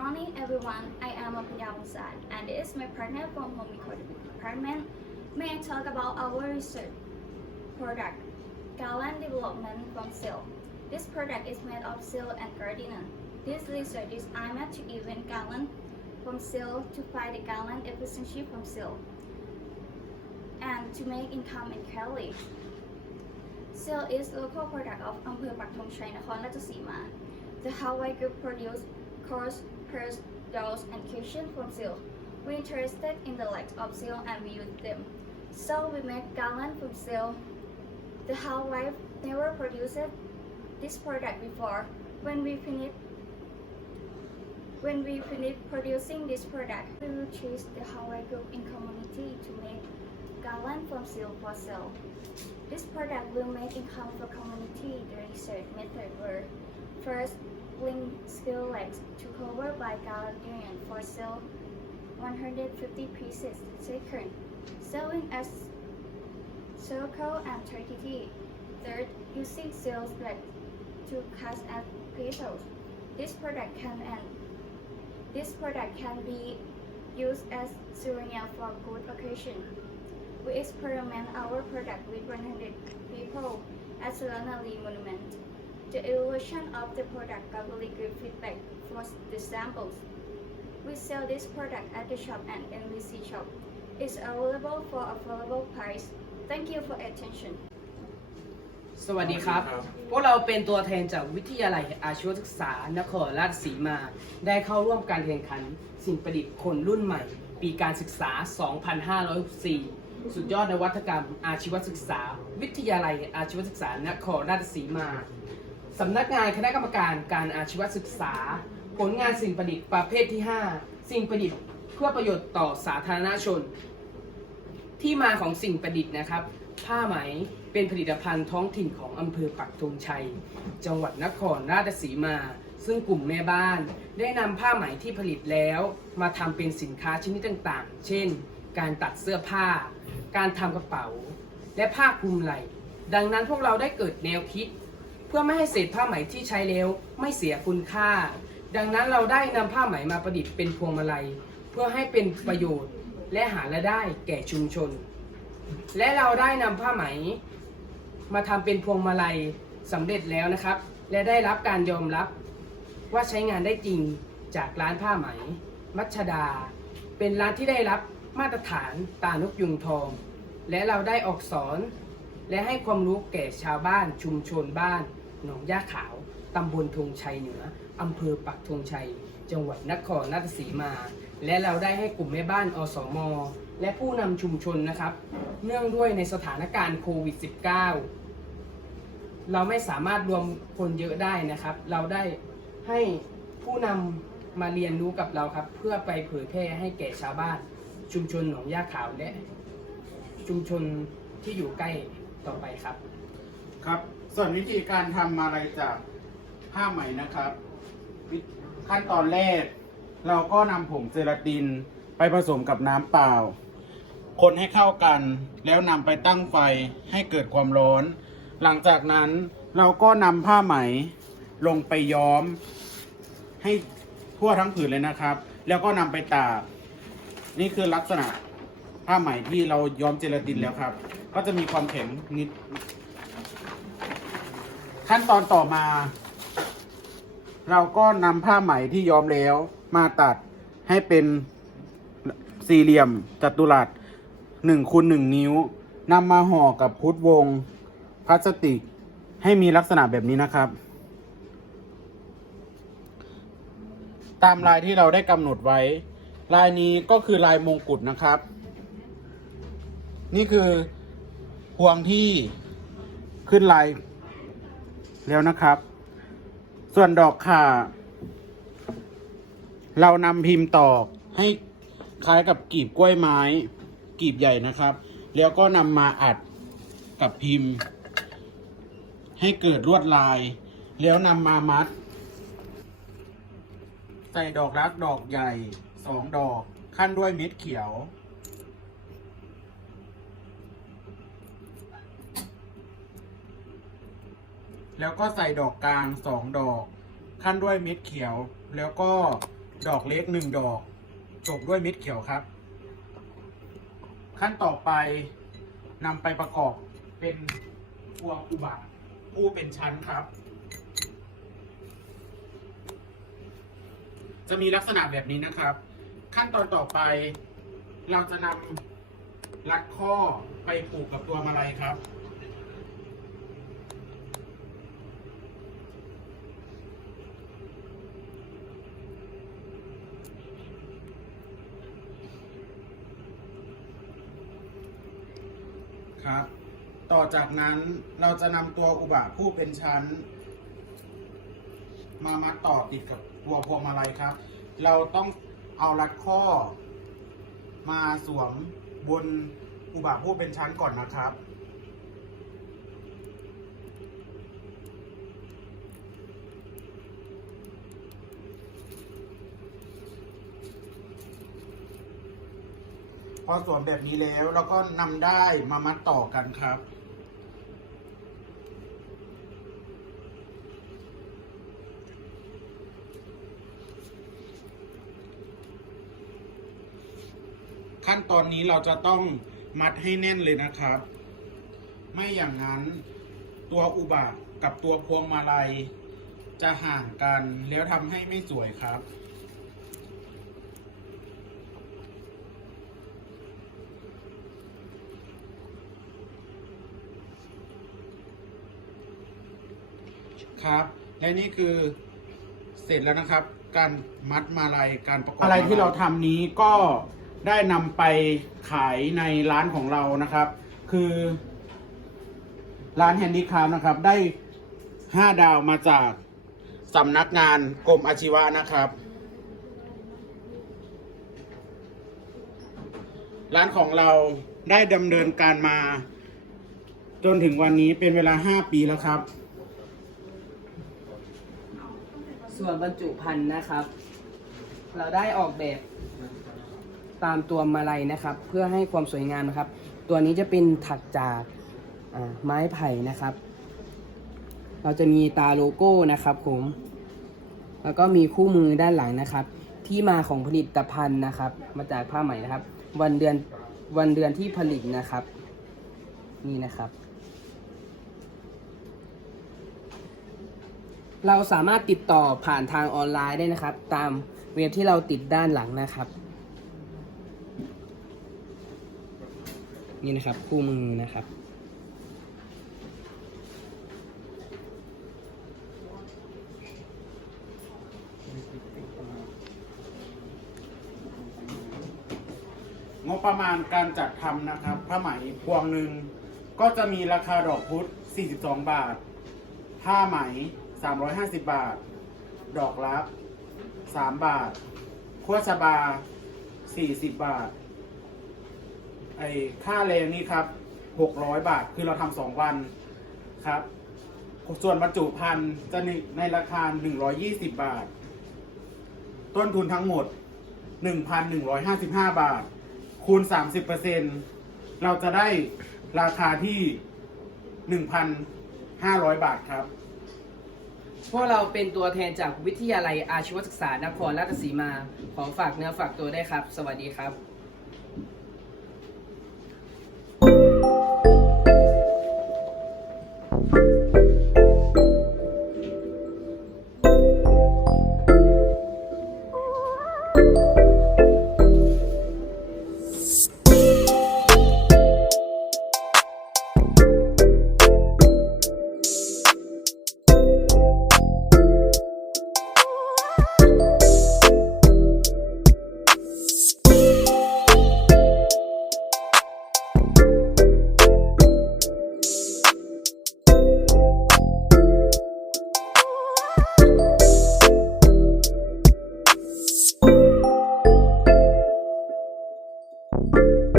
morning everyone, I am Apunyawang San and is my partner from Home Economy Department. May I talk about our research product, Galan Development from Silk. This product is made of silk and cardinal. This research is aimed to even garland from silk to fight the garland efficiency from silk and to make income in Kelly. Silk is local product of Amphoe Pak Thong Chai, Nakhon The Hawaii group produced coarse purse, dolls, and cushion from silk. We interested in the legs of silk and we use them. So we make garland from silk. The Hawaii never produced this product before. When we finish when we finish producing this product, we will choose the Hawaii Group in community to make garland from silk for sale. This product will make income for community. The research method were first bling skill legs to cover by Gallagher for sale 150 pieces. Second, sewing as circle and turkey. Third, using sales legs to cut as petals. This product can and this product can be used as souvenir for good occasion. We experiment our product with 100 people at Solana Lee Monument. The evaluation of the product got really good feedback for the samples. We sell this product at the shop and NVC shop. It's available for affordable price. Thank you for attention. สวัสดีครับ พวกเราเป็นตัวแทนจากวิทยาลัยอาชีวศึกษานครราชสีมา ได้เข้าร่วมการแข่งขัน สิ่งประดิษฐ์คนรุ่นใหม่ ปีการศึกษา 2564 สุดยอดนวัตกรรมอาชีวศึกษา วิทยาลัยอาชีวศึกษานครราชสีมา สำนักงานคณะกรรมการการอาชีวศึกษา ผลงานสิ่งประดิษฐ์ประเภทที่ 5 สิ่งประดิษฐ์เพื่อประโยชน์ต่อสาธารณชน ที่มาของสิ่งประดิษฐ์นะครับ ผ้าไหมเป็นผลิตภัณฑ์ท้องถิ่นของอำเภอปักธงชัย จังหวัดนครราชสีมา ซึ่งกลุ่มแม่บ้าน ได้นำผ้าไหมที่ผลิตแล้ว มาทำเป็นสินค้าชนิดต่างๆ เช่น การตัดเสื้อผ้า การทำกระเป๋า และผ้าคลุมไหล่ ดังนั้นพวกเราได้เกิดแนวคิด เพื่อไม่ให้เศษผ้าไหมที่ใช้แล้วไม่เสียคุณค่า ดังนั้นเราได้นำผ้าไหมมาประดิษฐ์เป็นพวงมาลัย เพื่อให้เป็นประโยชน์และหารายได้แก่ชุมชน และเราได้นำผ้าไหม มาทำเป็นพวงมาลัยสำเร็จแล้วนะครับ และได้รับการยอมรับว่าใช้งานได้จริงจากร้านผ้าไหม มัชดา เป็นร้านที่ได้รับมาตรฐานตานกยุงทอง และเราได้ออกสอน และให้ความรู้แก่ชาวบ้านชุมชนบ้าน หนองย่าขาวตำบลธงชัยเหนืออำเภอปักธงชัย จังหวัดนครราชสีมา และเราได้ให้กลุ่มแม่บ้านอสมและผู้นำชุมชนนะครับ เนื่องด้วยในสถานการณ์โควิด -19 เราไม่สามารถรวมคนเยอะได้นะครับ เราได้ให้ผู้นำมาเรียนรู้กับเราครับ เพื่อไปเผยแพร่ให้แก่ชาวบ้าน ชุมชนหนองย่าขาวและ ชุมชนที่อยู่ใกล้ต่อไปครับ ครับ ส่วนวิธีการทำอะไรจากผ้าไหมนะครับ ขั้นตอนแรก เราก็นำผงเจลาตินไปผสมกับน้ำเปล่า คนให้เข้ากันแล้วนำไปตั้งไฟให้เกิดความร้อน หลังจากนั้นเราก็นำผ้าไหมลงไปย้อม ให้ทั่วทั้งผืนเลยนะครับ แล้วก็นำไปตาก นี่คือลักษณะผ้าไหมที่เราย้อมเจลาตินแล้วครับ ก็จะมีความแข็งนิด ขั้นตอนต่อมา เราก็นำผ้าไหมที่ย้อมแล้วมาตัดให้เป็นสี่เหลี่ยมจัตุรัสหนึ่งคูณหนึ่งนิ้วนำมาห่อกับพุทธวงพลาสติกให้มีลักษณะแบบนี้นะครับ ตามลายที่เราได้กำหนดไว้ ลายนี้ก็คือลายมงกุฎนะครับ นี่คือพวงที่ขึ้นลาย แล้วนะครับ ส่วนดอกข่า เรานำพิมพ์ตอกให้คล้ายกับกีบกล้วยไม้ กีบใหญ่นะครับ แล้วก็นำมาอัดกับพิมพ์ ให้เกิดลวดลาย แล้วนำมามัด ใส่ดอกรักดอกใหญ่สองดอกขั้นด้วยเม็ดเขียว แล้วก็ใส่ดอกกลางสองดอก ขั้นด้วยเม็ดเขียว แล้วก็ดอกเล็กหนึ่งดอก จบด้วยเม็ดเขียวครับ ขั้นต่อไปนำไปประกอบเป็นพวงอุบะผู้เป็นชั้นครับ จะมีลักษณะแบบนี้นะครับ ขั้นตอนต่อไป เราจะนำรัดข้อไปผูกกับตัวมาลัยครับ ครับ ต่อจากนั้นเราจะนำตัวอุบะผู้เป็นชั้น มามัดต่อติดกับตัวพวงมาลัยครับ เราต้องเอารัดข้อ มาสวมบนอุบะผู้เป็นชั้นก่อนนะครับ พ อสวมแบบนี้แล้วเราก็นำได้มามัดต่อกันครับ ขั้นตอนนี้เราจะต้องมัดให้แน่นเลยนะครับ ไม่อย่างนั้นตัวอุบะกับตัวพวงมาลัยจะห่างกันแล้วทำให้ไม่สวยครับ ครับ และนี่คือเสร็จแล้วนะครับ การมัดมาลัยการประกอบอะไรที่เราทำนี้ก็ได้นำไปขายในร้านของเรานะครับ คือร้านแฮนดี้คราฟต์นะครับ ได้ห้าดาวมาจากสำนักงานกรมอาชีวะนะครับ ร้านของเราได้ดำเนินการมา จนถึงวันนี้เป็นเวลาห้าปีแล้วครับ ส่วนบรรจุภัณฑ์นะครับ เราได้ออกแบบตามตัวมาลัยนะครับ เพื่อให้ความสวยงามนะครับ ตัวนี้จะเป็นถักจากไม้ไผ่นะครับ เราจะมีตาโลโก้นะครับผม แล้วก็มีคู่มือด้านหลังนะครับ ที่มาของผลิตภัณฑ์นะครับ มาจากผ้าไหมนะครับ วันเดือนวันเดือนที่ผลิตนะครับ นี่นะครับ เราสามารถติดต่อผ่านทางออนไลน์ได้นะครับ ตามเว็บที่เราติดด้านหลังนะครับ นี่นะครับคู่มือนะครับ งบประมาณการจัดทำนะครับผ้าไหมพวงหนึ่งก็จะมีราคาดอกพุธ42 บาท ผ้าไหม 350 บาท ดอกลัก3บาทขั้วชบา 40 บาท ไอค่าแรงนี่ครับ 600 บาท คือเราทำสองวันครับ ส่วนบรรจุภัณฑ์จะในในราคา 120 บาท ต้นทุนทั้งหมด 1,155 บาท คูณ 30%เราจะได้ราคาที่ 1,500 บาทครับ พวกเราเป็นตัวแทนจากวิทยาลัยอาชีวศึกษานครราชสีมา ขอฝากเนื้อฝากตัวได้ครับ สวัสดีครับ